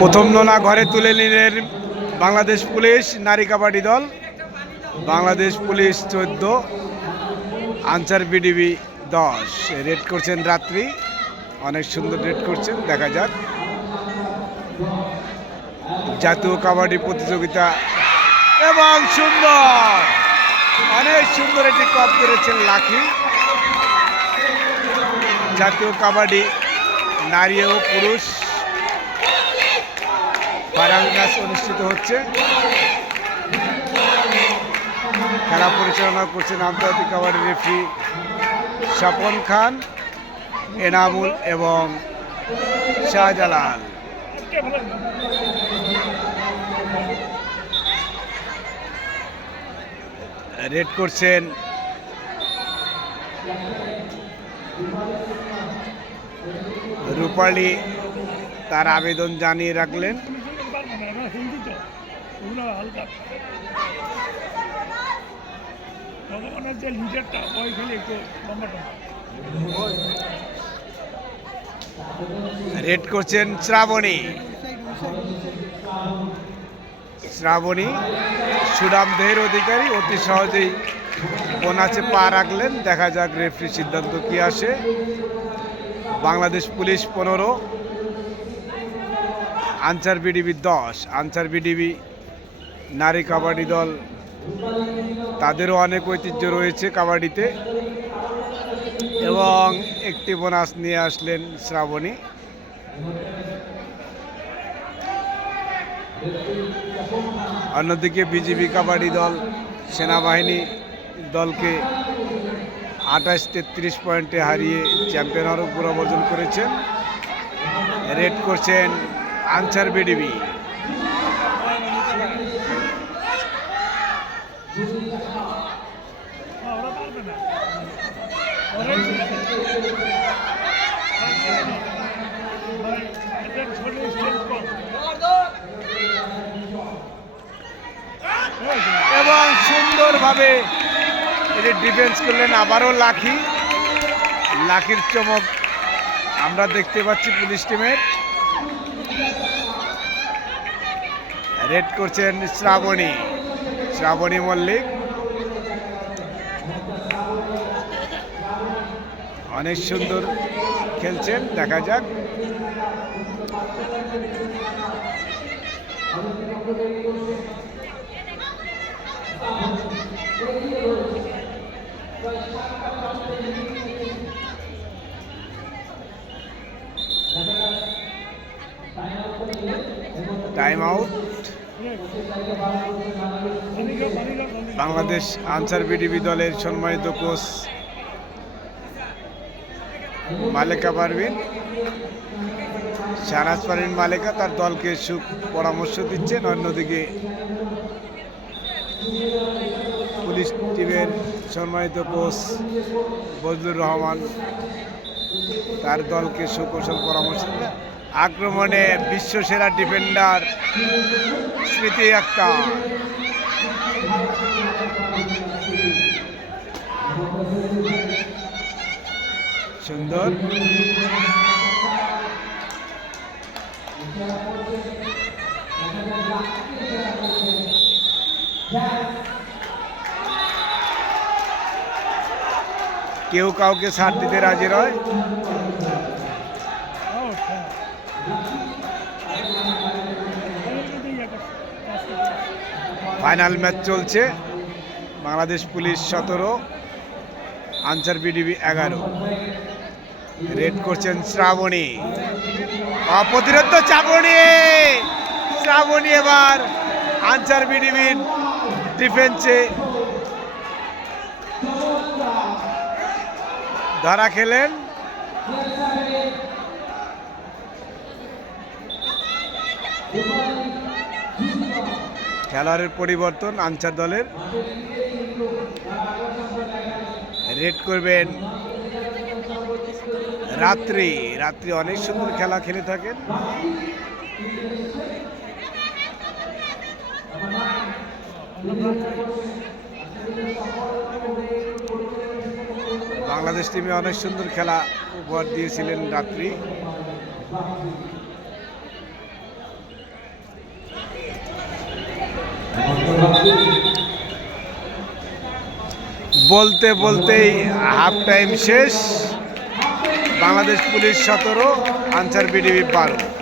প্রথম নোনা ঘরে তুলে নিলেন বাংলাদেশ পুলিশ নারী কাবাডি দল। Bangladesh police 14, answer BDB 10। Red করছেন রাত্রি, অনেক সুন্দর রেড করছেন, দেখা যাক। জাতীয় কাবাডি প্রতিযোগিতা এবং সুন্দর, অনেক সুন্দর একটি কপ করেছেন লাকি। জাতীয় কাবাডি নারী ও পুরুষ ফাইনাল ম্যাচ অনুষ্ঠিত হচ্ছে। খেলা পরিচালনা করছেন আন্তর্জাতিক কাবাডি রেফারি স্বপন খান, এনামুল এবং শাহজালাল। রেড করছেন রূপালী, তার আবেদন জানিয়ে রাখলেন। রেড করছেন শ্রাবণী। শ্রাবণী সুনাম দেহের অধিকারী, অতি সহজেই বোনাসে পা রাখলেন। দেখা যাক রেফারি সিদ্ধান্ত কি আসে। Bangladesh police 15, answer BDB 10। Answer BDB নারী কাবাডি দল, তাদেরও অনেক ঐতিহ্য রয়েছে কাবাডিতে, এবং একটি বোনাস নিয়ে আসলেন শ্রাবণী। অন্যদিকে বিজিবি কাবাডি দল সেনাবাহিনী দলকে 28-33 পয়েন্টে হারিয়ে চ্যাম্পিয়ন হওয়ার গৌরব অর্জন করেছেন। রেড করছেন আনসার বিডিবি। এবং সুন্দরভাবে এটি ডিফেন্স করলেন আবারও লাকি। লাকির চমক আমরা দেখতে পাচ্ছি পুলিশ টিমের। রেড করছেন শ্রাবণী, শ্রাবণী মল্লিক। অনেক সুন্দর খেলছেন, দেখা যাক। Time out. Bangladesh Ansar BDB দলের সম্মানিত কোচ মালেকা পারভিন, শাহনাজ পারভিন মালেকা তার দলকে পরামর্শ দিচ্ছেন। অন্যদিকে পুলিশ টিমের সম্মানিত কোচ বজলুর রহমান তার দলকে সুকৌশল পরামর্শ দেন। আক্রমণে বিশ্বসেরা ডিফেন্ডার স্মৃতি আক্তার। সুন্দর। কেউ কাউকে ছাড় দিতে রাজি নয়। ফাইনাল ম্যাচ চলছে। Bangladesh police 17, answer BDB 11। Red করছেন শ্রাবণী, অপ্রতিরোধ্য শ্রাবণী। শ্রাবণী এবার আনসার বিডিবির ডিফেন্সে ধরা খেলেন। খেলোয়াড়ের পরিবর্তন আনসার দলের। রেড করবেন রাত্রি। রাত্রি অনেক সুন্দর খেলা খেলে থাকেন। বাংলাদেশ টিমে অনেক সুন্দর খেলা উপহার দিয়েছিলেন রাত্রি। বলতে বলতেই হাফ টাইম শেষ। Bangladesh police 17, answer BDB 12।